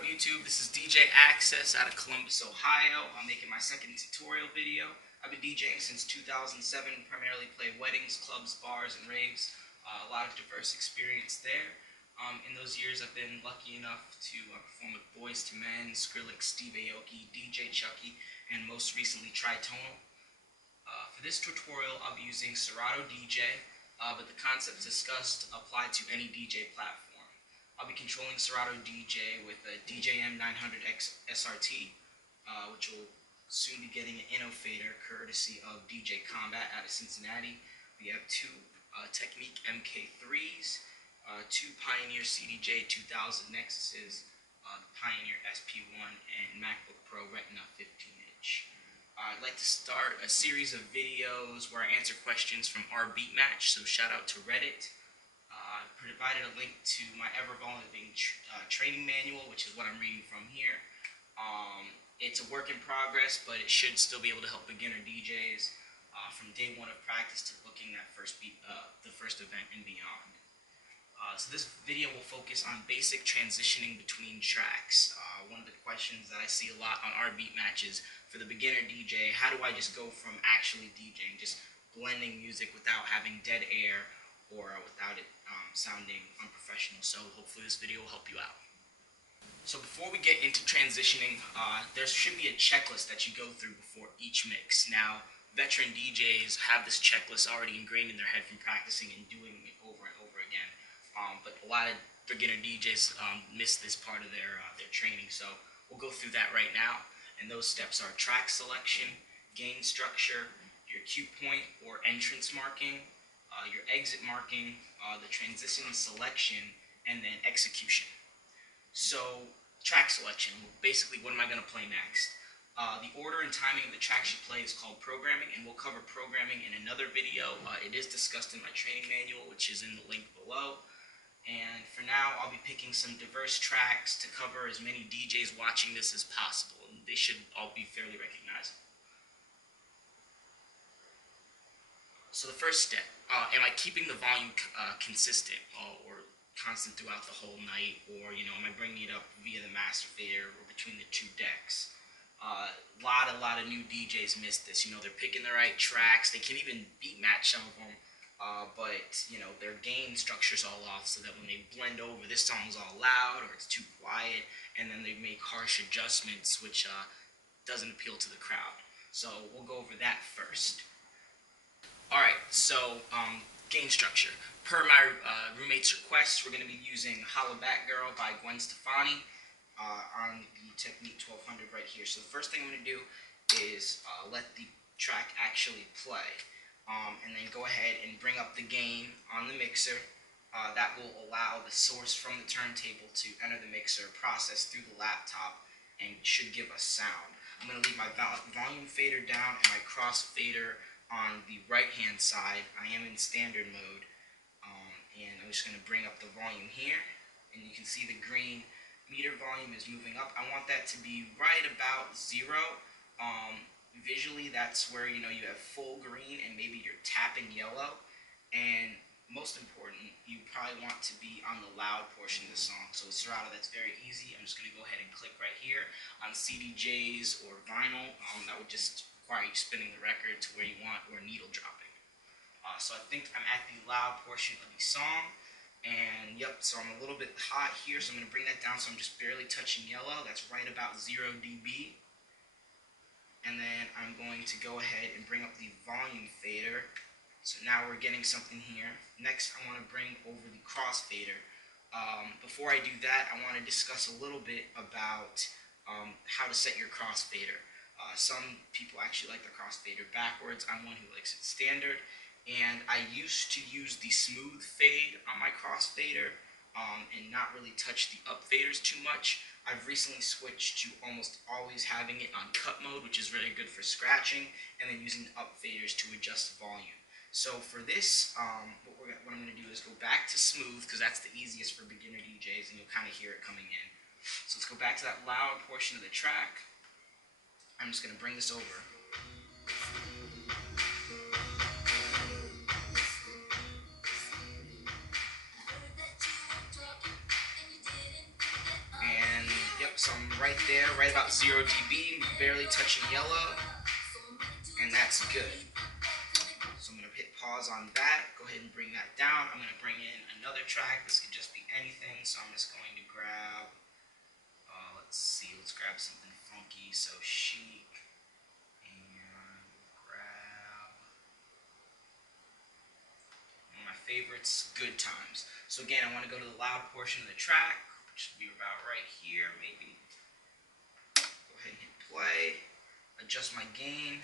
up YouTube? This is DJ Axcess out of Columbus, Ohio. I'm making my second tutorial video. I've been DJing since 2007, primarily play weddings, clubs, bars, and raves. A lot of diverse experience there. In those years, I've been lucky enough to perform with Boys to Men, Skrillex, Steve Aoki, DJ Chucky, and most recently Tritonal. For this tutorial, I'll be using Serato DJ, but the concepts discussed apply to any DJ platform. I'll be controlling Serato DJ with a DJing 900X SRT, which will soon be getting an Inno fader courtesy of DJ Combat out of Cincinnati. We have two Technique MK3s, two Pioneer CDJ 2000 Nexuses, the Pioneer SP1, and MacBook Pro Retina 15-inch. I'd like to start a series of videos where I answer questions from our beat match, so shout out to Reddit. I provided a link to my ever-evolving training manual, which is what I'm reading from here. It's a work in progress, but it should still be able to help beginner DJs from day one of practice to booking that the first event and beyond. So this video will focus on basic transitioning between tracks. One of the questions that I see a lot on our beat matches for the beginner DJ: how do I just go from actually DJing, just blending music without having dead air or without it sounding unprofessional? So hopefully this video will help you out. So before we get into transitioning, there should be a checklist that you go through before each mix. Now, veteran DJs have this checklist already ingrained in their head from practicing and doing it over and over again. But a lot of beginner DJs miss this part of their training. So we'll go through that right now. And those steps are track selection, gain structure, your cue point or entrance marking, your exit marking, the transition selection, and then execution. So, track selection. Basically, what am I going to play next? The order and timing of the tracks you play is called programming, and we'll cover programming in another video. It is discussed in my training manual, which is in the link below. And for now, I'll be picking some diverse tracks to cover as many DJs watching this as possible, and they should all be fairly recognizable. So the first step, am I keeping the volume consistent or constant throughout the whole night, or am I bringing it up via the master fader or between the two decks? A lot of new DJs miss this. They're picking the right tracks. They can even beat match some of them, but their gain structure's all off, so that when they blend over, this song's all loud or it's too quiet, and then they make harsh adjustments, which doesn't appeal to the crowd. So we'll go over that first. Alright, so gain structure. Per my roommate's request, we're going to be using Holla Back Girl by Gwen Stefani on the Technique 1200 right here. So the first thing I'm going to do is let the track actually play, and then go ahead and bring up the gain on the mixer. That will allow the source from the turntable to enter the mixer, process through the laptop, and should give us sound. I'm going to leave my volume fader down and my cross fader on the right hand side. I am in standard mode, and I'm just going to bring up the volume here, and you can see the green meter volume is moving up. I want that to be right about 0. Visually, that's where you have full green and maybe you're tapping yellow. And most important, you probably want to be on the loud portion of the song. So with Serato, that's very easy. I'm just going to go ahead and click right here. On CDJs or vinyl, that would just require you spinning the record to where you want, or needle dropping. So I think I'm at the loud portion of the song, and yep, so I'm a little bit hot here, so I'm going to bring that down so I'm just barely touching yellow. That's right about 0 dB. And then I'm going to go ahead and bring up the volume fader. So now we're getting something here. Next, I want to bring over the crossfader. Before I do that, I want to discuss a little bit about how to set your crossfader. Some people actually like the crossfader backwards. I'm one who likes it standard, and I used to use the smooth fade on my crossfader and not really touch the up faders too much. I've recently switched to almost always having it on cut mode, which is really good for scratching, and then using the up faders to adjust volume. So for this, what I'm going to do is go back to smooth, because that's the easiest for beginner DJs, and you'll kind of hear it coming in. So let's go back to that loud portion of the track. I'm just going to bring this over. And yep, so I'm right there, right about 0 dB, barely touching yellow, and that's good. So I'm going to hit pause on that, go ahead and bring that down. I'm going to bring in another track. This could just be anything, so I'm just going to grab, let's grab something funky. So Chic, and grab one of my favorites, Good Times. So again, I want to go to the loud portion of the track, which should be about right here, maybe. Go ahead and hit play, adjust my gain.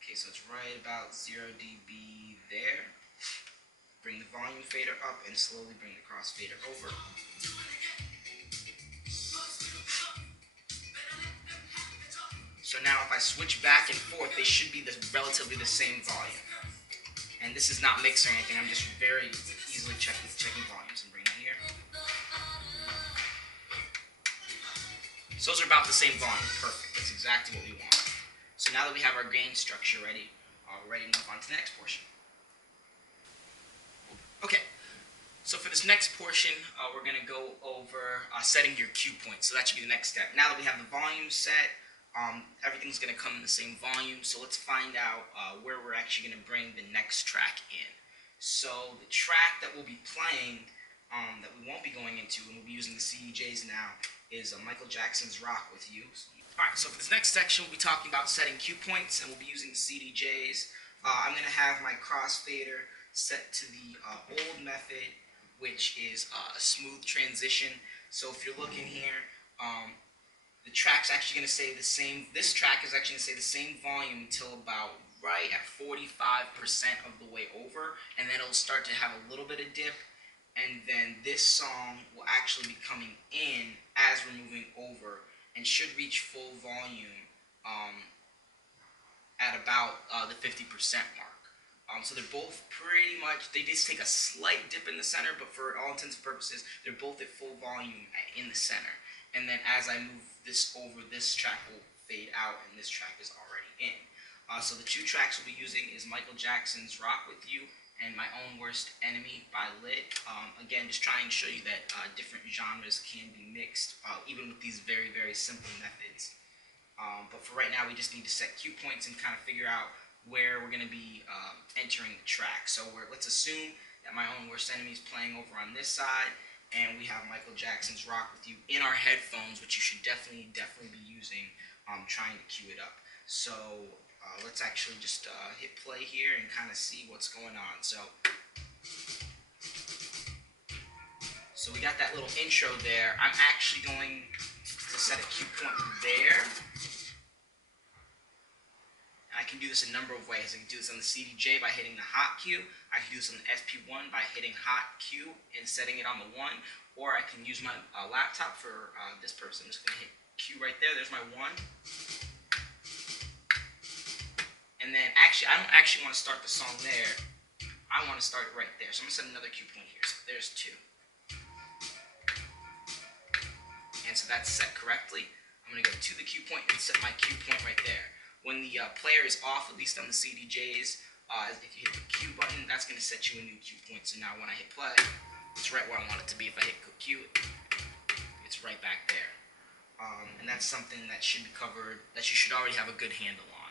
Okay, so it's right about 0 dB there. Bring the volume fader up and slowly bring the crossfader over. So now if I switch back and forth, they should be relatively the same volume. And this is not mixed or anything, I'm just very easily checking volumes and bringing it here. So those are about the same volume, perfect, that's exactly what we want. So now that we have our gain structure ready, we're ready to move on to the next portion. Okay, so for this next portion, we're going to go over setting your cue point. So that should be the next step. Now that we have the volume set, everything's going to come in the same volume. So let's find out where we're actually going to bring the next track in. So the track that we'll be playing, that we won't be going into, and we'll be using the CDJs now, is Michael Jackson's Rock With You. Alright, so for this next section, we'll be talking about setting cue points, and we'll be using the CDJs. I'm going to have my crossfader set to the old method, which is a smooth transition. So if you're looking here, the track's actually going to stay the same. This track is actually going to stay the same volume until about right at 45% of the way over, and then it'll start to have a little bit of dip, and then this song will actually be coming in as we're moving over, and should reach full volume at about the 50% mark. So they're both pretty much, they just take a slight dip in the center, but for all intents and purposes, they're both at full volume in the center. And then as I move this over, this track will fade out, and this track is already in. So the two tracks we'll be using is Michael Jackson's Rock With You and My Own Worst Enemy by Lit. Again, just trying to show you that different genres can be mixed, even with these very, very simple methods. But for right now, we just need to set cue points and kind of figure out where we're going to be entering the track. So let's assume that My Own Worst Enemy is playing over on this side, and we have Michael Jackson's Rock With You in our headphones, which you should definitely be using trying to cue it up. So let's actually just hit play here and kind of see what's going on. So we got that little intro there. I'm actually going to set a cue point there. I can do this a number of ways. I can do this on the CDJ by hitting the hot cue. I can do this on the SP1 by hitting hot cue and setting it on the 1. Or I can use my laptop for this purpose. I'm just going to hit cue right there. There's my 1. And then actually, I don't actually want to start the song there. I want to start it right there. So I'm going to set another cue point here. So there's 2. And so that's set correctly. I'm going to go to the cue point and set my cue point right there. When the player is off, at least on the CDJs, if you hit the cue button, that's going to set you a new cue point. So now when I hit play, it's right where I want it to be. If I hit cue, it's right back there. And that's something that should be covered, that you should already have a good handle on.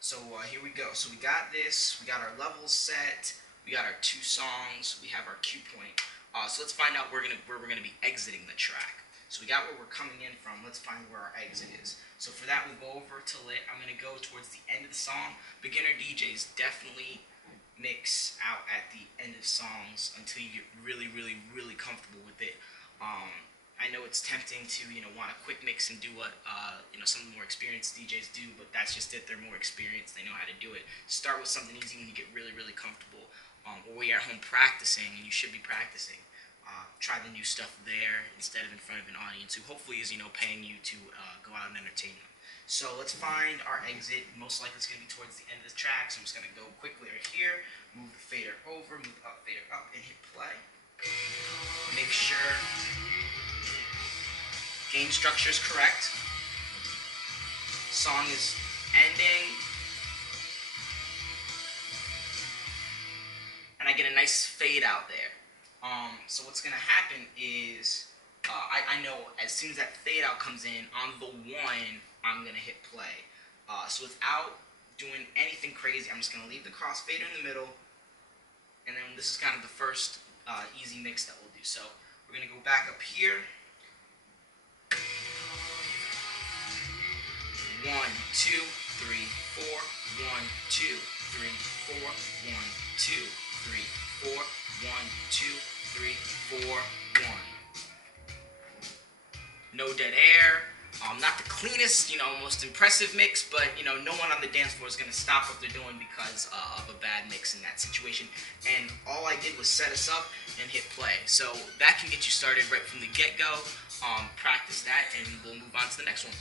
So here we go. So we got this, we got our levels set, we got our 2 songs, we have our cue point. So let's find out where we're going to be exiting the track. So we got where we're coming in from. Let's find where our exit is. So for that, we'll go over to Lit. I'm going to go towards the end of the song. Beginner DJs definitely mix out at the end of songs until you get really, really, really comfortable with it. I know it's tempting to, want a quick mix and do what, some of the more experienced DJs do, but that's just it. They're more experienced. They know how to do it. Start with something easy when you get really, really comfortable. Or you're at home practicing, and you should be practicing. Try the new stuff there instead of in front of an audience who hopefully is, paying you to go out and entertain them. So let's find our exit. Most likely it's going to be towards the end of the track, so I'm just going to go quickly right here, move the fader over, move up, fader up, and hit play. Make sure gain structure is correct. Song is ending. And I get a nice fade out there. So what's going to happen is I I know as soon as that fade out comes in, on the 1, I'm going to hit play. So without doing anything crazy, I'm just going to leave the crossfader in the middle, and then this is kind of the first easy mix that we'll do. So we're going to go back up here. 1, 2, 3, 4. 1, 2, 3, 4. 1, 2, 3, 4. 1, 2, 3, 4. 1. No dead air. Not the cleanest, most impressive mix, but no one on the dance floor is going to stop what they're doing because of a bad mix in that situation. And all I did was set us up and hit play. So that can get you started right from the get-go. Practice that, and we'll move on to the next one.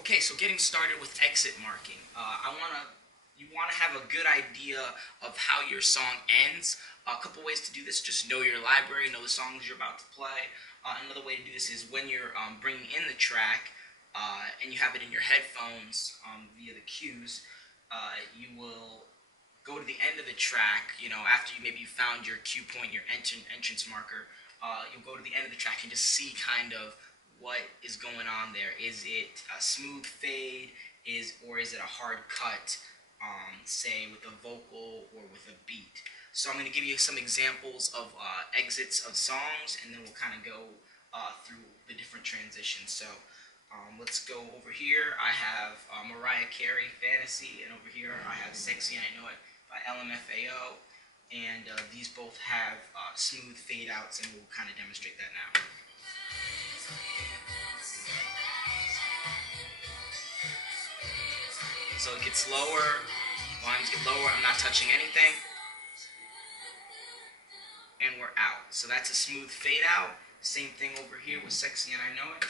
Okay, so getting started with exit marking. You want to have a good idea of how your song ends. A couple ways to do this: just know your library, know the songs you're about to play. Another way to do this is when you're bringing in the track and you have it in your headphones via the cues, you will go to the end of the track. After you found your cue point, your entrance marker, you'll go to the end of the track and just see kind of what is going on there. Is it a smooth fade? Or is it a hard cut? Say with a vocal or with a beat. So I'm going to give you some examples of exits of songs, and then we'll kind of go through the different transitions. So let's go over here. I have Mariah Carey, Fantasy, and over here I have Sexy and I Know It by LMFAO. And these both have smooth fade outs, and we'll kind of demonstrate that now. So it gets lower, volumes get lower, I'm not touching anything, and we're out. So that's a smooth fade out. Same thing over here with Sexy and I Know It.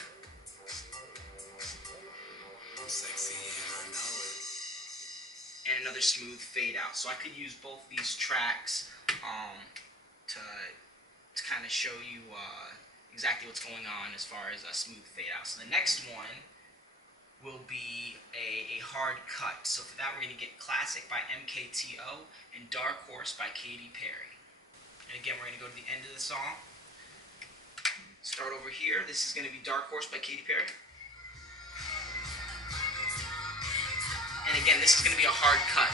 Sexy and I Know It. And another smooth fade out. So I could use both these tracks to kind of show you exactly what's going on as far as a smooth fade out. So the next one will be a hard cut. So for that, we're going to get Classic by MKTO and Dark Horse by Katy Perry. And again, we're going to go to the end of the song. Start over here. This is going to be Dark Horse by Katy Perry. And again, this is going to be a hard cut.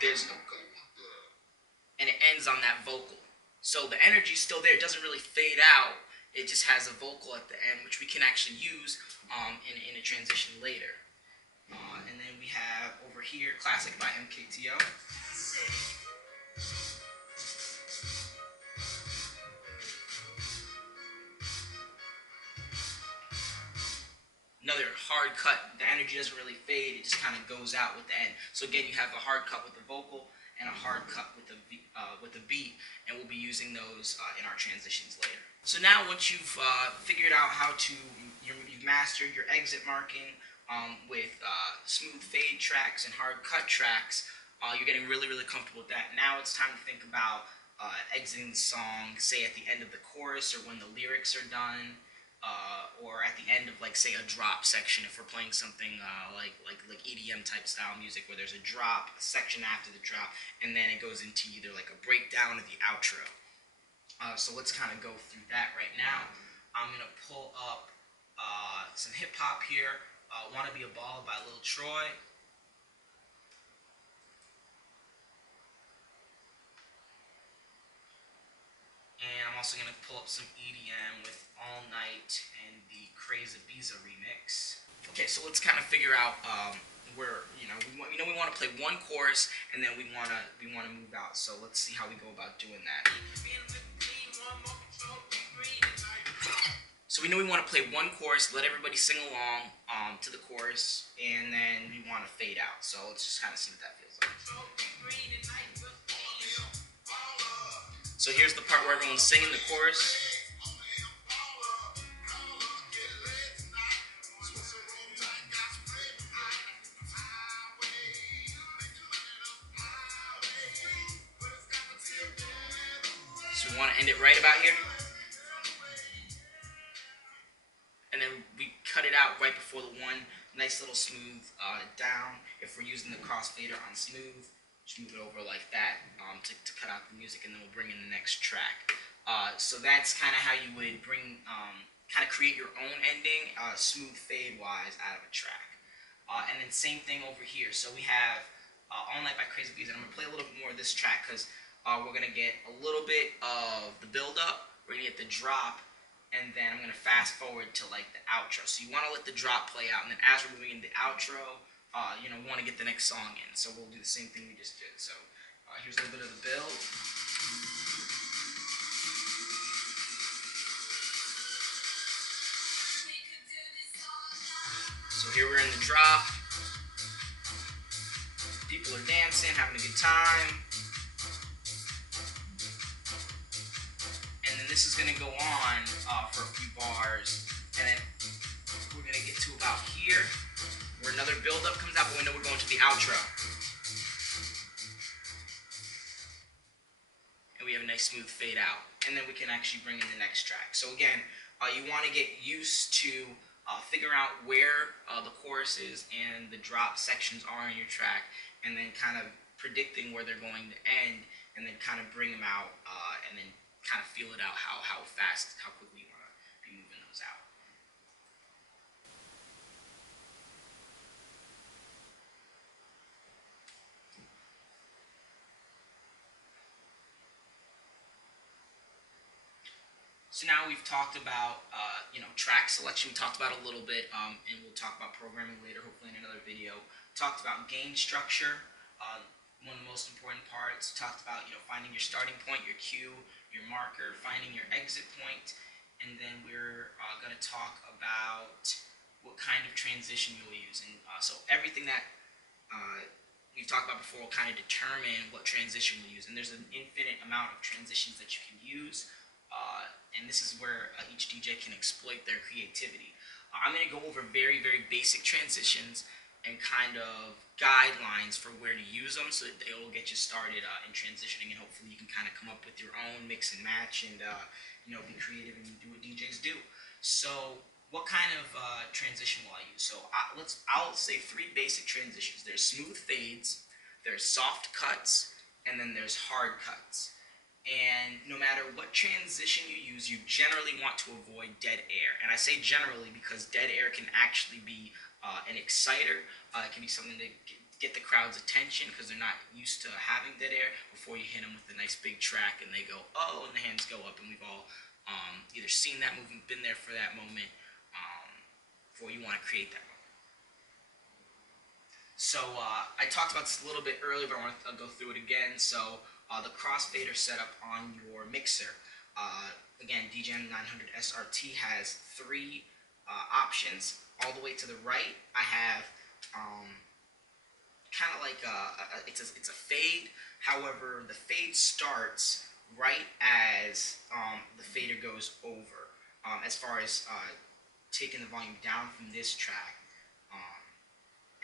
There's no go. And it ends on that vocal. So the energy's still there. It doesn't really fade out. It just has a vocal at the end, which we can actually use in a transition later. And then we have over here Classic by MKTO. Another hard cut. The energy doesn't really fade. It just kind of goes out with the end. So again, you have a hard cut with the vocal and a hard cut with the beat, and we'll be using those in our transitions later. So now, once you've figured out how to, you've mastered your exit marking with smooth fade tracks and hard cut tracks, you're getting really, really comfortable with that. Now it's time to think about exiting the song, say at the end of the chorus or when the lyrics are done, or at the end of, like, say, a drop section if we're playing something like EDM type style music where there's a drop, a section after the drop, and then it goes into either like a breakdown or the outro. So let's kind of go through that right now. I'm going to pull up some hip-hop here. Wanna Be a Baller by Lil Troy. And I'm also going to pull up some EDM with All Night and the Crazy Ibiza remix. Okay, so let's kind of figure out where we want to play one chorus, and then we want to move out. So let's see how we go about doing that. So we know we want to play one chorus, let everybody sing along to the chorus, and then we want to fade out. So let's just kind of see what that feels like. So here's the part where everyone's singing the chorus. So we want to end it right about here. And then we cut it out right before the one. Nice little smooth down if we're using the crossfader on smooth. Just move it over like that to cut out the music, and then we'll bring in the next track. So that's kind of how you would bring, kind of create your own ending, smooth fade wise out of a track. And then same thing over here. So we have All Night by Crazy Bees, and I'm gonna play a little bit more of this track because we're gonna get a little bit of the build up, we're gonna get the drop, and then I'm gonna fast forward to like the outro. So you want to let the drop play out, and then as we're moving into the outro, we want to get the next song in. So we'll do the same thing we just did. So here's a little bit of the build. So here we're in the drop. People are dancing, having a good time. And then this is going to go on for a few bars. And then we're going to get to about here, where another build-up comes out, but we know we're going to the outro. And we have a nice smooth fade out. And then we can actually bring in the next track. So again, you want to get used to figure out where the choruses and the drop sections are in your track, and then kind of predicting where they're going to end, and then kind of bring them out, and then kind of feel it out how fast, how quickly you want to be moving those out. So now we've talked about track selection. We talked about a little bit, and we'll talk about programming later, hopefully in another video. Talked about gain structure, one of the most important parts. Talked about finding your starting point, your cue, your marker, finding your exit point, and then we're going to talk about what kind of transition you'll use. And so everything that we've talked about before will kind of determine what transition we'll use. And there's an infinite amount of transitions that you can use. And this is where each DJ can exploit their creativity. I'm going to go over very, very basic transitions and kind of guidelines for where to use them, so that they will get you started in transitioning, and hopefully you can kind of come up with your own mix and match, and be creative and do what DJs do. So what kind of transition will I use? So I'll say 3 basic transitions. There's smooth fades, there's soft cuts, and then there's hard cuts. And no matter what transition you use, you generally want to avoid dead air. And I say generally because dead air can actually be an exciter. It can be something to get the crowd's attention because they're not used to having dead air before you hit them with a nice big track and they go, oh, and the hands go up. And we've all either seen that movement, been there for that moment, before you want to create that moment. So I talked about this a little bit earlier, but I want to go through it again. So the crossfader setup on your mixer. Again, DJing 900 SRT has 3 options. All the way to the right, I have kind of like it's a fade. However, the fade starts right as the fader goes over. As far as taking the volume down from this track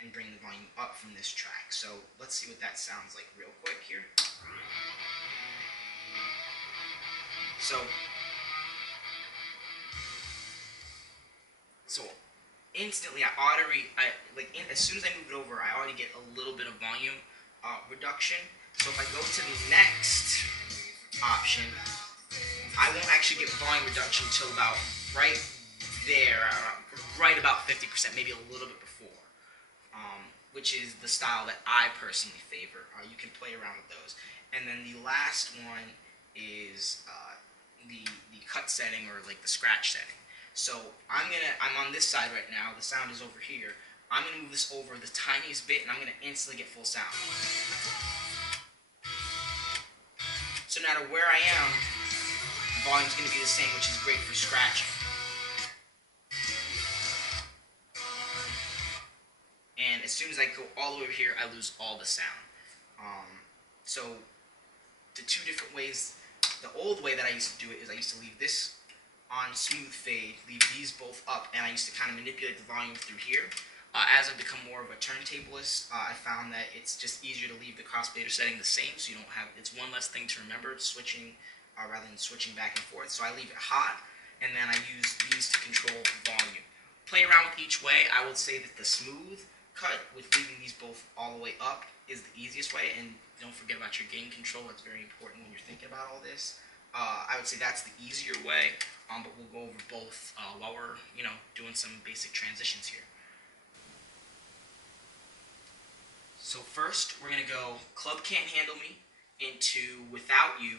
and bringing the volume up from this track. So let's see what that sounds like real quick here. So instantly, as soon as I move it over, I already get a little bit of volume reduction. So if I go to the next option, I won't actually get volume reduction until about right there, right about 50%, maybe a little bit before, which is the style that I personally favor. You can play around with those. And then the last one is the cut setting, or like the scratch setting. So I'm on this side right now, the sound is over here. I'm gonna move this over the tiniest bit and I'm gonna instantly get full sound. So no matter where I am, the volume's gonna be the same, which is great for scratching. And as soon as I go all the way over here, I lose all the sound. So the 2 different ways, the old way that I used to do it is I used to leave this on smooth fade, leave these both up, and I used to kind of manipulate the volume through here. As I've become more of a turntablist, I found that it's just easier to leave the crossfader setting the same, so you don't have, it's one less thing to remember, switching rather than switching back and forth. So I leave it hot, and then I use these to control volume. Play around with each way. I would say that the smooth cut, with leaving these both all the way up, is the easiest way, and don't forget about your gain control. That's very important when you're thinking about all this. I would say that's the easier way, but we'll go over both while we're, doing some basic transitions here. So first, we're going to go Club Can't Handle Me into Without You,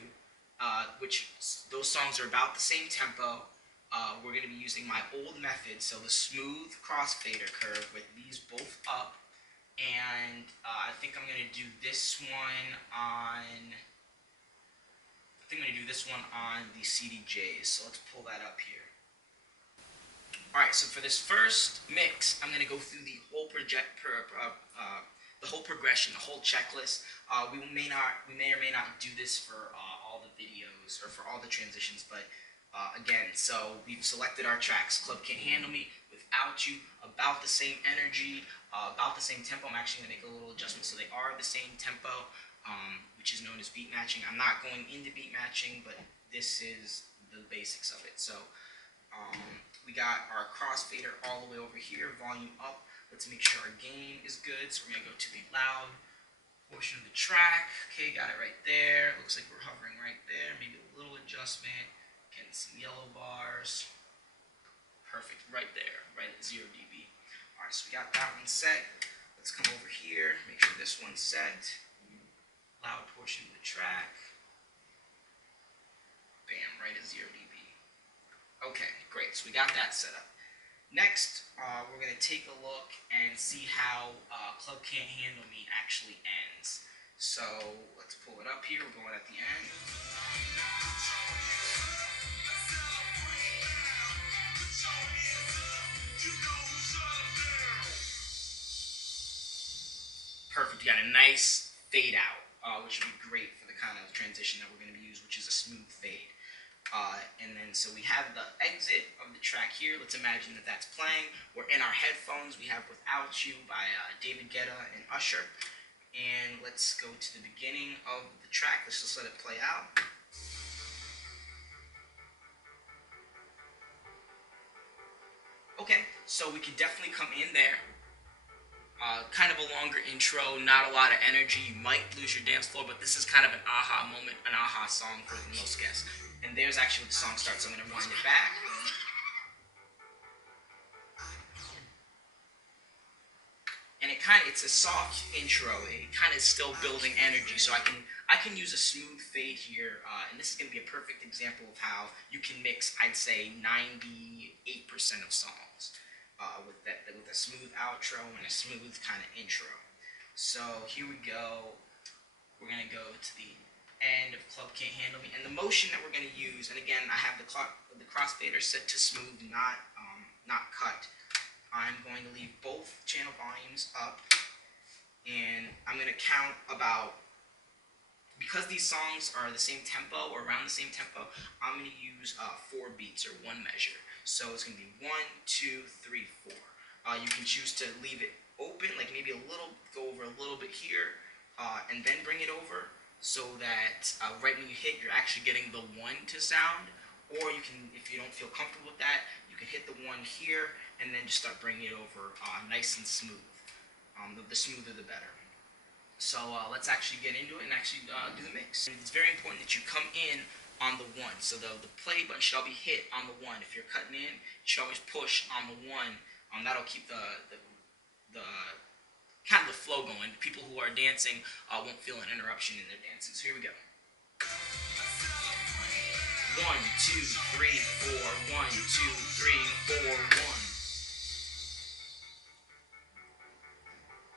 which those songs are about the same tempo. We're going to be using my old method, so the smooth crossfader curve with these both up. And I think I'm going to do this one on the CDJs. So let's pull that up here. Alright, so for this first mix, I'm going to go through the whole progression, the whole checklist. We may or may not do this for all the videos or for all the transitions, but again, so we've selected our tracks. Club Can't Handle Me, Without You, about the same energy, about the same tempo. I'm actually going to make a little adjustment so they are the same tempo, which is known as beat matching. I'm not going into beat matching, but this is the basics of it. So we got our crossfader all the way over here, volume up. Let's make sure our gain is good. So we're going to go to the loud portion of the track. Okay, got it right there. Looks like we're hovering right there. Maybe a little adjustment. Getting some yellow bars. Perfect, right there, right at 0 dB. Alright, so we got that one set. Let's come over here, make sure this one's set. Loud portion of the track. Bam, right at 0 dB. Okay, great, so we got that set up. Next, we're going to take a look and see how Club Can't Handle Me actually ends. So, let's pull it up here, we're going at the end. Perfect, you got a nice fade out, which would be great for the kind of transition that we're going to be using, which is a smooth fade. And then, so we have the exit of the track here. Let's imagine that that's playing. We're in our headphones. We have Without You by David Guetta and Usher. And let's go to the beginning of the track. Let's just let it play out. Okay, so we could definitely come in there. Kind of a longer intro, not a lot of energy. You might lose your dance floor, but this is kind of an aha moment, an aha song for most guests. And there's actually where the song starts. I'm going to wind it back. And it's a soft intro. It kind of is still building energy, so I can use a smooth fade here, and this is going to be a perfect example of how you can mix, I'd say, 98% of songs. With a smooth outro and a smooth kind of intro. So here we go. We're going to go to the end of Club Can't Handle Me. And the motion that we're going to use, and again, I have the crossfader set to smooth, not cut. I'm going to leave both channel volumes up. And I'm going to count about, because these songs are the same tempo or around the same tempo, I'm going to use 4 beats or 1 measure. So it's going to be 1, 2, 3, 4. You can choose to leave it open, like maybe go over a little bit here, and then bring it over, so that right when you hit, you're actually getting the 1 to sound. Or you can, if you don't feel comfortable with that, you can hit the 1 here, and then just start bringing it over nice and smooth. The smoother, the better. So let's actually get into it and actually do the mix. It's very important that you come in on the 1. So the play button should be hit on the 1. If you're cutting in, you should always push on the 1. That'll keep the kind of the flow going. People who are dancing won't feel an interruption in their dancing. So here we go. 1, 2, 3, 4. 1, 2, 3, 4.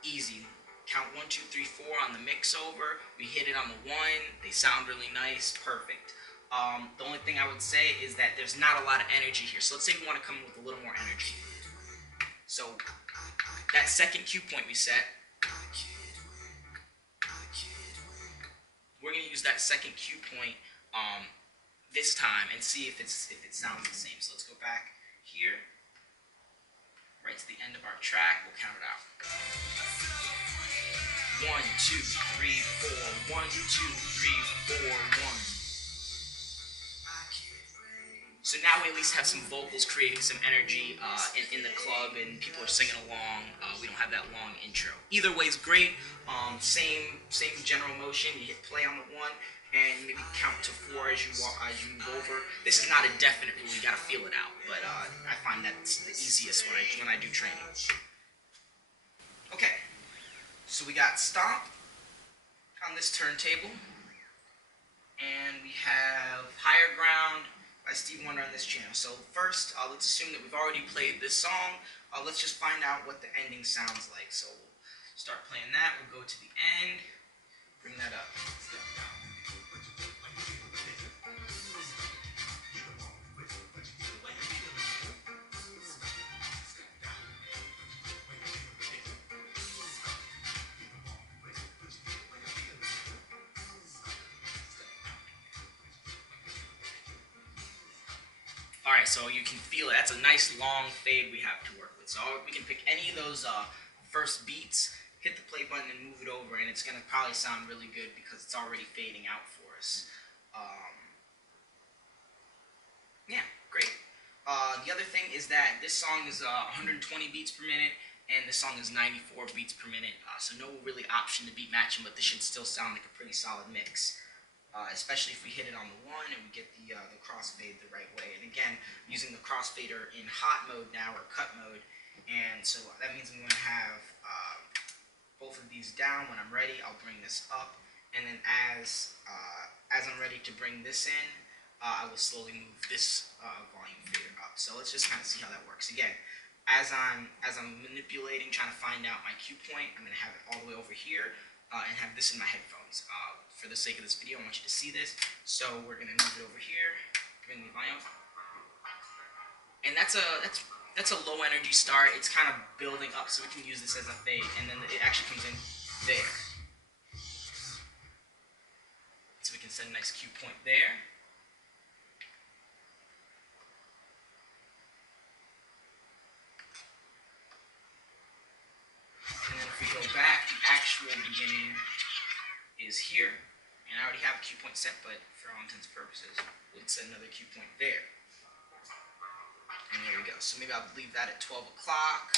1. Easy. Count 1, 2, 3, 4 on the mix over. We hit it on the 1. They sound really nice. Perfect. The only thing I would say is that there's not a lot of energy here. So let's say we want to come in with a little more energy. So that second cue point we set, we're going to use that second cue point this time and see if it sounds the same. So let's go back here, right to the end of our track. We'll count it out. 1, 2, 3, 4. 1, 2, 3, 4. 1. So So now we at least have some vocals creating some energy in the club, and people are singing along. We don't have that long intro. Either way is great. Same general motion. You hit play on the one, and maybe count to 4 as you move over. This is not a definite rule. You gotta feel it out. But I find that's the easiest when I do training. Okay, so we got stomp on this turntable, and we have Higher Ground by Steve Wonder on this channel. So first, let's assume that we've already played this song. Let's just find out what the ending sounds like. So we'll start playing that. We'll go to the end, bring that up. Alright, so you can feel it. That's a nice long fade we have to work with. So we can pick any of those first beats, hit the play button, and move it over, and it's going to probably sound really good because it's already fading out for us. Yeah, great. The other thing is that this song is 120 beats per minute, and the song is 94 beats per minute. So no really option to beat matching, but this should still sound like a pretty solid mix. Especially if we hit it on the one and we get the crossfade the right way. And again, I'm using the crossfader in hot mode now, or cut mode, and so that means I'm going to have both of these down. When I'm ready, I'll bring this up, and then as I'm ready to bring this in, I will slowly move this volume fader up. So let's just kind of see how that works. Again, as I'm manipulating, trying to find out my cue point, I'm going to have it all the way over here and have this in my headphones. For the sake of this video, I want you to see this. So we're going to move it over here, bring the volume up. And that's a low energy start. It's kind of building up, so we can use this as a fade, and then it actually comes in there. So we can set a nice cue point there. And then if we go back, the actual beginning is here. And I already have a cue point set, but for all intents and purposes, we'll set another cue point there. And there we go. So maybe I'll leave that at 12 o'clock,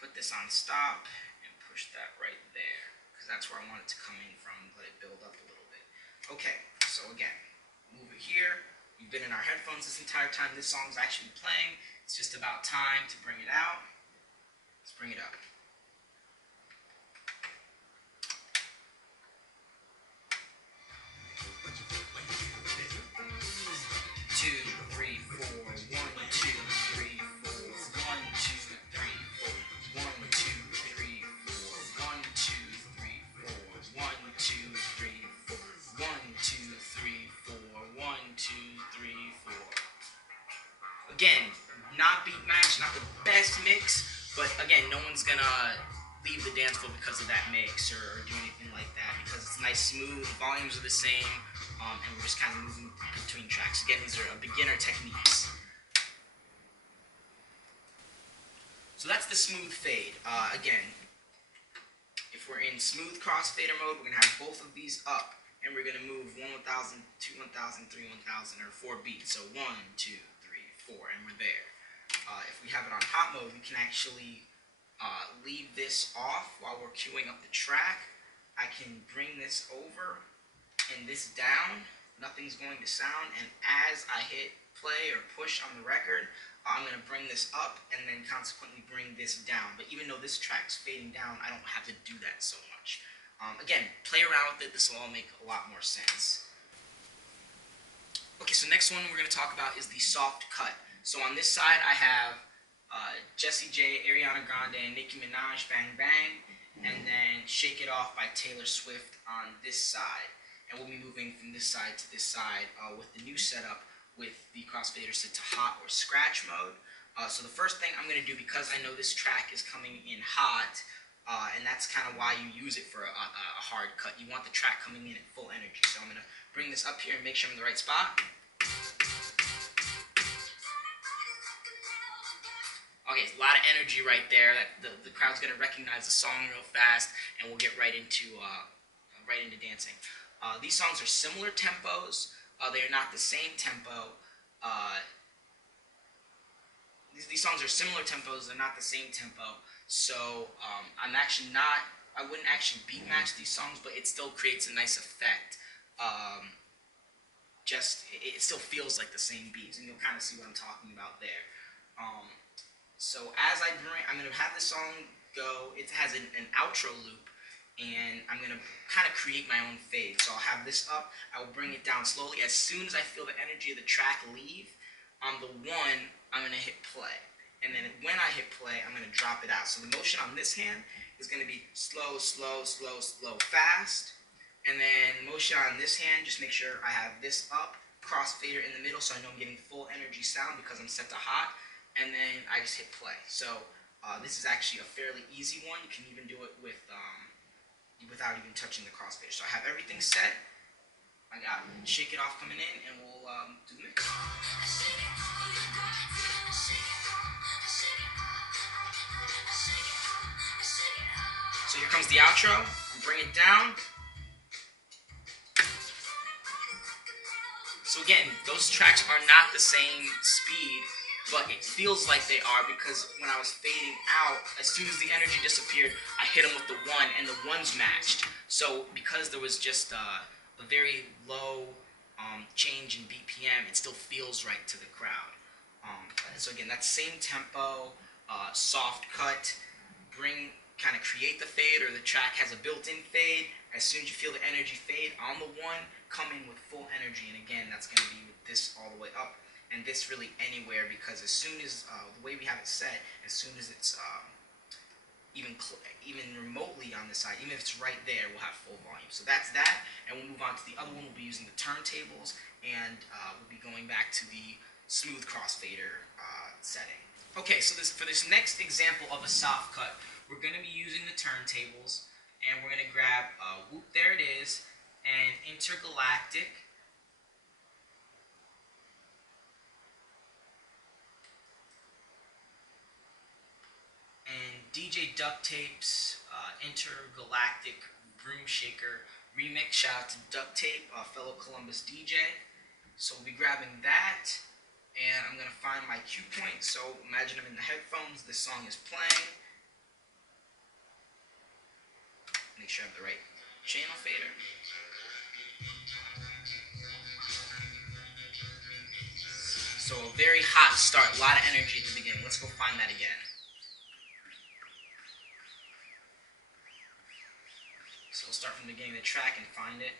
put this on stop, and push that right there, because that's where I want it to come in from, let it build up a little bit. Okay, so again, move it here. We've been in our headphones this entire time. This song's actually playing. It's just about time to bring it out. Let's bring it up. 2, 3, 4, 1, 2, 3, 4, 1, 2, 3, 4, 1, 2, 3, 4, 1, 2, 3, 4, 1, 2, 3, 4, 1, 2, 3, 4, 1, 2, 3, 4. Again, not beat match, not the best mix, but again, no one's gonna leave the dance floor because of that mix or do anything like that, because it's nice, smooth, volumes are the same, and we're just kind of moving between tracks. Again, these are beginner techniques. So that's the smooth fade. Again, if we're in smooth crossfader mode, we're going to have both of these up, and we're going to move 1 1000, 2 1000, 3 1000, or 4 beats. So 1, 2, 3, 4, and we're there. If we have it on hot mode, we can actually leave this off while we're queuing up the track. I can bring this over and this down. Nothing's going to sound, and as I hit play or push on the record, I'm going to bring this up and then consequently bring this down. But even though this track's fading down, I don't have to do that so much. Again, play around with it. This will all make a lot more sense. Okay, so next one we're going to talk about is the soft cut. So on this side, I have Jessie J, Ariana Grande, and Nicki Minaj, Bang Bang, and then Shake It Off by Taylor Swift on this side. And we'll be moving from this side to this side with the new setup with the crossfader set to hot or scratch mode. So the first thing I'm going to do, because I know this track is coming in hot, and that's kind of why you use it for a hard cut. You want the track coming in at full energy. So I'm going to bring this up here and make sure I'm in the right spot. Okay, a lot of energy right there. The crowd's going to recognize the song real fast, and we'll get right into dancing. These songs are similar tempos. They are not the same tempo. these songs are similar tempos, they're not the same tempo. So I'm actually not, I wouldn't actually beat match these songs, but it still creates a nice effect. It still feels like the same beats, and you'll kind of see what I'm talking about there. Um, so as I'm gonna have this song go. It has an outro loop, and I'm gonna kind of create my own fade. So I'll have this up. I will bring it down slowly. As soon as I feel the energy of the track leave, on the one, I'm gonna hit play. And then when I hit play, I'm going to drop it out. So the motion on this hand is going to be slow, slow, slow, slow, fast. And then motion on this hand, just make sure I have this up, crossfader in the middle so I know I'm getting full energy sound because I'm set to hot. And then I just hit play. So this is actually a fairly easy one. You can even do it with without even touching the crossfader. So I have everything set. I got Shake It Off coming in, and we'll do the mix. So here comes the outro. Bring it down. So again, those tracks are not the same speed, but it feels like they are because when I was fading out, as soon as the energy disappeared, I hit them with the one, and the ones matched. So because there was just a very low change in BPM, it still feels right to the crowd. So again, that same tempo, soft cut, kind of create the fade, or the track has a built-in fade. As soon as you feel the energy fade on the one, come in with full energy, and again, that's going to be with this all the way up, and this really anywhere, because as soon as, the way we have it set, as soon as it's even remotely on this side, even if it's right there, we'll have full volume. So that's that, and we'll move on to the other one. We'll be using the turntables, and we'll be going back to the smooth crossfader setting. Okay, so for this next example of a soft cut, we're going to be using the turntables, and we're going to grab Whoop, There It Is, and Intergalactic, and DJ Duct Tape's Intergalactic Room Shaker remix. Shout out to Duct Tape, fellow Columbus DJ. So we'll be grabbing that, and I'm going to find my cue point. So imagine I'm in the headphones, this song is playing. Make sure I have the right channel fader. So a very hot start, a lot of energy at the beginning. Let's go find that again. So we'll start from the beginning of the track and find it.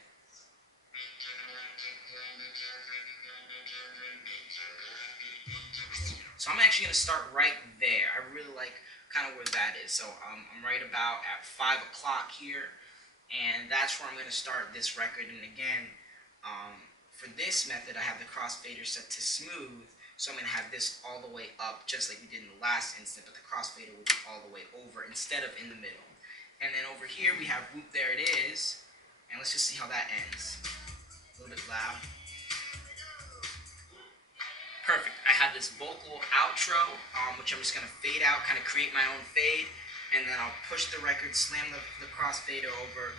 So I'm actually going to start right there. I really like kind of where that is. So I'm right about at 5 o'clock here, and that's where I'm going to start this record. And again, for this method, I have the crossfader set to smooth, so I'm going to have this all the way up, just like we did in the last instant, but the crossfader will be all the way over instead of in the middle. And then over here we have Whoop, There It Is, and let's just see how that ends. A little bit loud. Perfect. I have this vocal outro, which I'm just going to fade out, kind of create my own fade, and then I'll push the record, slam the crossfader over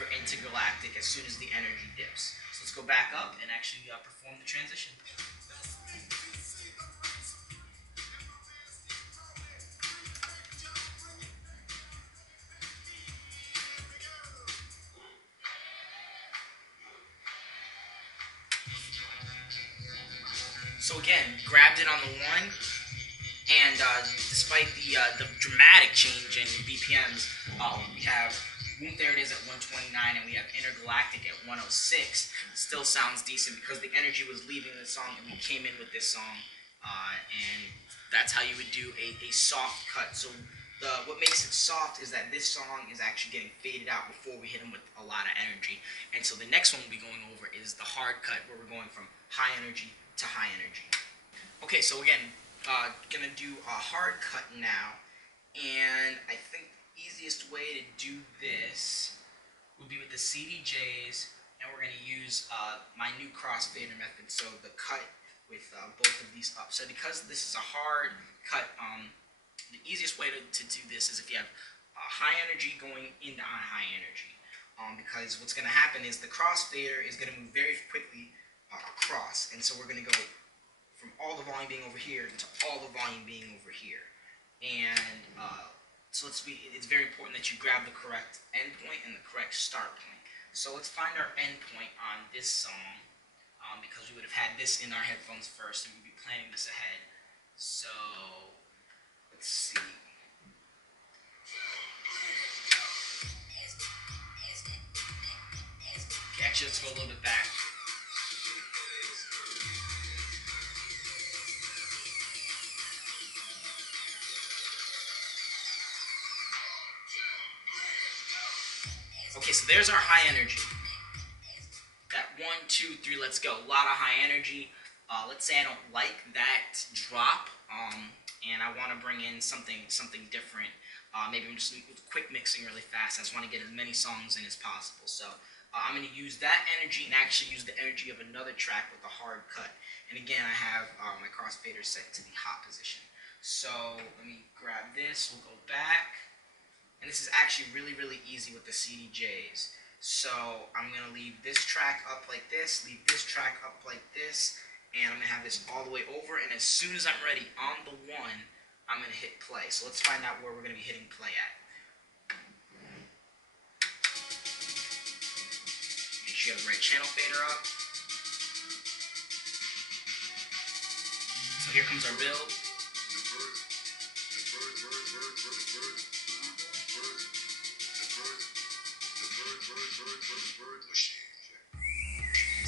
for Intergalactic as soon as the energy dips. So let's go back up and actually perform the transition. So again, grabbed it on the one, and despite the dramatic change in BPMs, we have Whoop, There It Is at 129, and we have Intergalactic at 106. Still sounds decent because the energy was leaving the song, and we came in with this song, and that's how you would do a soft cut. So what makes it soft is that this song is actually getting faded out before we hit them with a lot of energy. And so the next one we'll be going over is the hard cut, where we're going from high energy to high energy. Okay, so again, gonna do a hard cut now, and I think the easiest way to do this would be with the CDJs, and we're gonna use my new crossfader method, so the cut with both of these up. So because this is a hard cut, the easiest way to do this is if you have high energy going into high energy, because what's gonna happen is the crossfader is gonna move very quickly across, and so we're going to go from all the volume being over here to all the volume being over here. And so it's very important that you grab the correct endpoint and the correct start point. So let's find our endpoint on this song, because we would have had this in our headphones first and we'd be planning this ahead. So let's see. Okay, actually let's go a little bit back. Okay, so there's our high energy. That 1, 2, 3, let's go. A lot of high energy. Let's say I don't like that drop, and I want to bring in something different. Maybe I'm just quick mixing really fast. I just want to get as many songs in as possible. So I'm going to use that energy and actually use the energy of another track with a hard cut. And again, I have my crossfader set to the hot position. So let me grab this. We'll go back. And this is actually really, really easy with the CDJs. So I'm going to leave this track up like this, leave this track up like this, and I'm going to have this all the way over, and as soon as I'm ready on the 1, I'm going to hit play. So let's find out where we're going to be hitting play at. Make sure you have the right channel fader up. So here comes our build.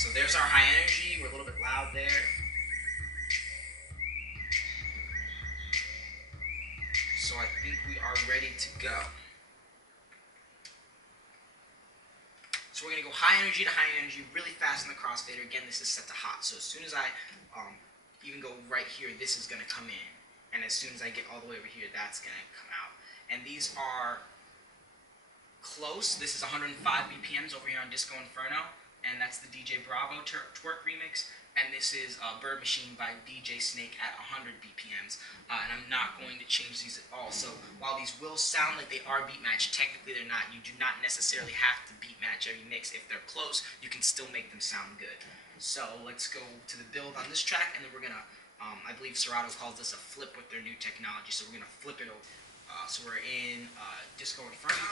So there's our high energy. We're a little bit loud there. So I think we are ready to go. So we're going to go high energy to high energy really fast in the crossfader. Again, this is set to hot. So as soon as I even go right here, this is going to come in. And as soon as I get all the way over here, that's going to come out. And these are close. This is 105 BPMs over here on Disco Inferno, and that's the DJ Bravo Twerk remix. And this is Bird Machine by DJ Snake at 100 BPMs. And I'm not going to change these at all. So while these will sound like they are beat matched, technically they're not. You do not necessarily have to beat match every mix. If they're close, you can still make them sound good. So let's go to the build on this track, and then we're going to, I believe Serato calls this a flip with their new technology. So we're going to flip it over. So we're in Disco Inferno.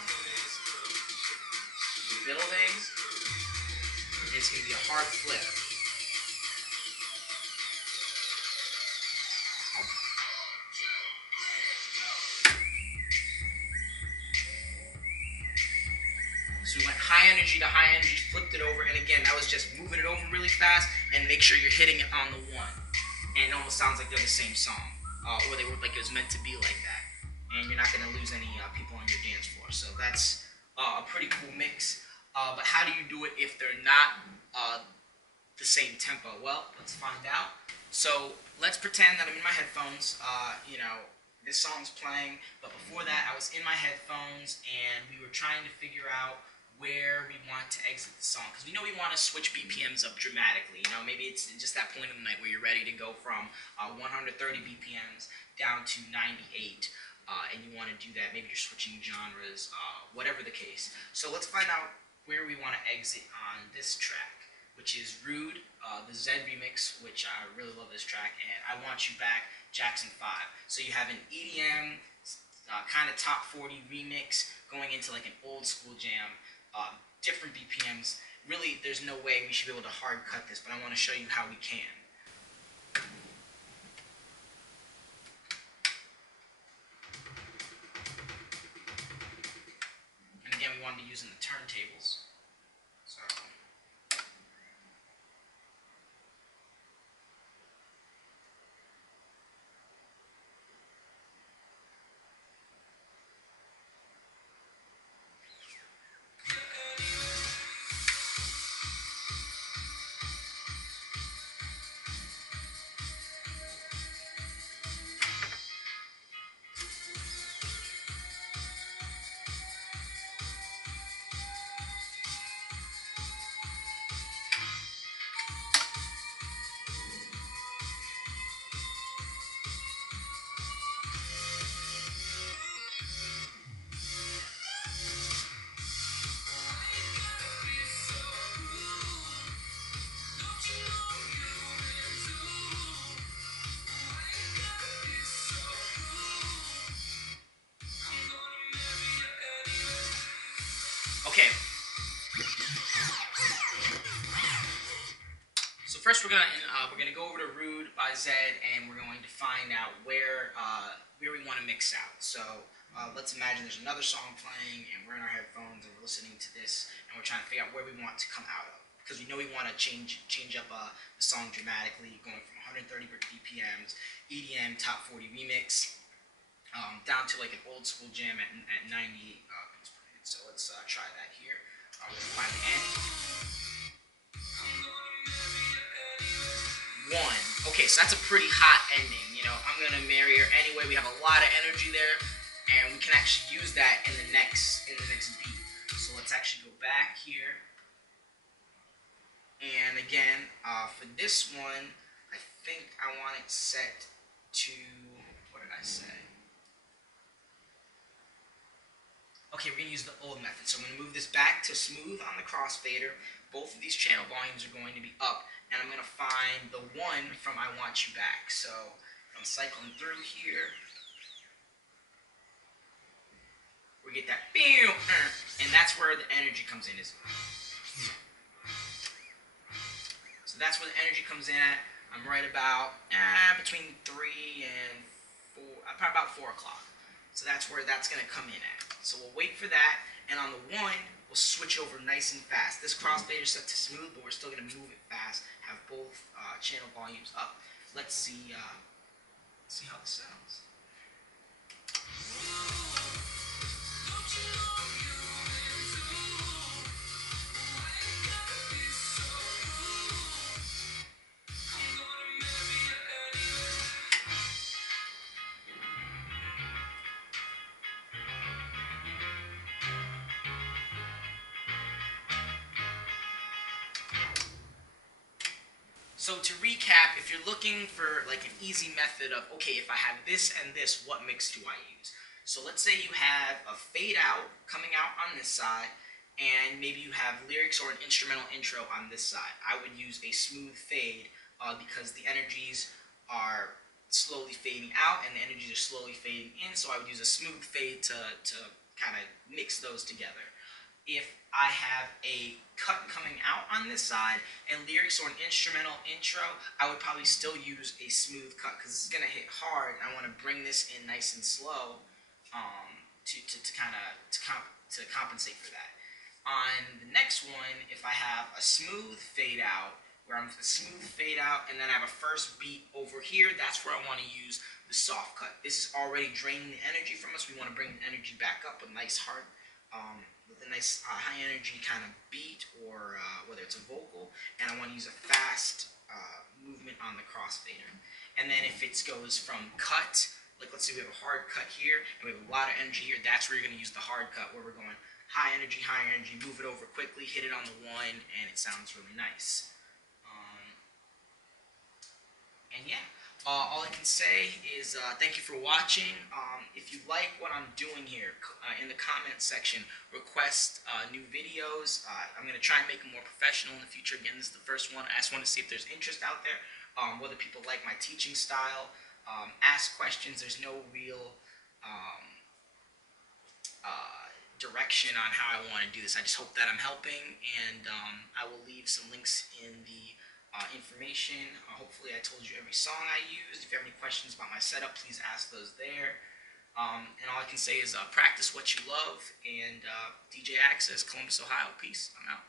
Building. It's going to be a hard flip. So we went high energy to high energy, flipped it over, and again, that was just moving it over really fast, and make sure you're hitting it on the 1. And it almost sounds like they're the same song, or they were like it was meant to be like that. And you're not going to lose any people on your dance floor. So that's a pretty cool mix. But how do you do it if they're not the same tempo? Well, let's find out. So let's pretend that I'm in my headphones. This song's playing, but before that I was in my headphones and we were trying to figure out where we want to exit the song, because we know we want to switch BPMs up dramatically. Maybe it's just that point in the night where you're ready to go from 130 BPMs down to 98, and you want to do that. Maybe you're switching genres, whatever the case. So let's find out where we want to exit on this track, which is Rude, the Z remix, which I really love this track, and I Want You Back, Jackson 5. So you have an EDM, kind of top 40 remix going into like an old school jam, different BPMs. Really, there's no way we should be able to hard cut this, but I want to show you how we can. And again, we want to be using the turntables. So first we're gonna go over to Rude by Zed, and we're going to find out where we want to mix out. So let's imagine there's another song playing, and we're in our headphones, and we're listening to this, and we're trying to figure out where we want to come out of, because we know we want to change up the song dramatically, going from 130 BPMs, EDM Top 40 remix, down to like an old school jam at 90 beats per minute. So let's try that here. We're gonna find the end. One. Okay, so that's a pretty hot ending. You know, I'm gonna marry her anyway. We have a lot of energy there, and we can actually use that in the next beat. So let's actually go back here. And again, for this one, I think I want it set to, what did I say? Okay, we're gonna use the old method. So I'm gonna move this back to smooth on the crossfader. Both of these channel volumes are going to be up, and I'm gonna find the one from I Want You Back. So I'm cycling through here. We get that, and that's where the energy comes in. So that's where the energy comes in at. I'm right about between 3 and 4, probably about 4 o'clock. So that's where that's gonna come in at. So we'll wait for that, and on the one, we'll switch over nice and fast. This crossfader is set to smooth, but we're still gonna move it fast. Have both channel volumes up. Let's see how this sounds. So to recap, if you're looking for like an easy method of, okay, if I have this and this, what mix do I use? So let's say you have a fade out coming out on this side, and maybe you have lyrics or an instrumental intro on this side. I would use a smooth fade because the energies are slowly fading out and the energies are slowly fading in, so I would use a smooth fade to kind of mix those together. If I have a cut coming out on this side and lyrics or an instrumental intro, I would probably still use a smooth cut because this is going to hit hard, and I want to bring this in nice and slow to compensate for that. On the next one, if I have a smooth fade out, where I'm a smooth fade out, and then I have a first beat over here, that's where I want to use the soft cut. This is already draining the energy from us. We want to bring the energy back up with nice hard, with a nice high energy kind of beat, or whether it's a vocal, and I want to use a fast movement on the crossfader. And then if it goes from cut, like let's say we have a hard cut here, and we have a lot of energy here, that's where you're going to use the hard cut, where we're going high energy, move it over quickly, hit it on the one, and it sounds really nice. And yeah, all I can say is thank you for watching. If you like what I'm doing here, in the comment section, request new videos. I'm going to try and make them more professional in the future. Again, this is the first one. I just want to see if there's interest out there, whether people like my teaching style. Ask questions. There's no real direction on how I want to do this. I just hope that I'm helping, and I will leave some links in the information. Hopefully I told you every song I used. If you have any questions about my setup, please ask those there. And all I can say is practice what you love, and DJ Axcess, Columbus, Ohio. Peace. I'm out.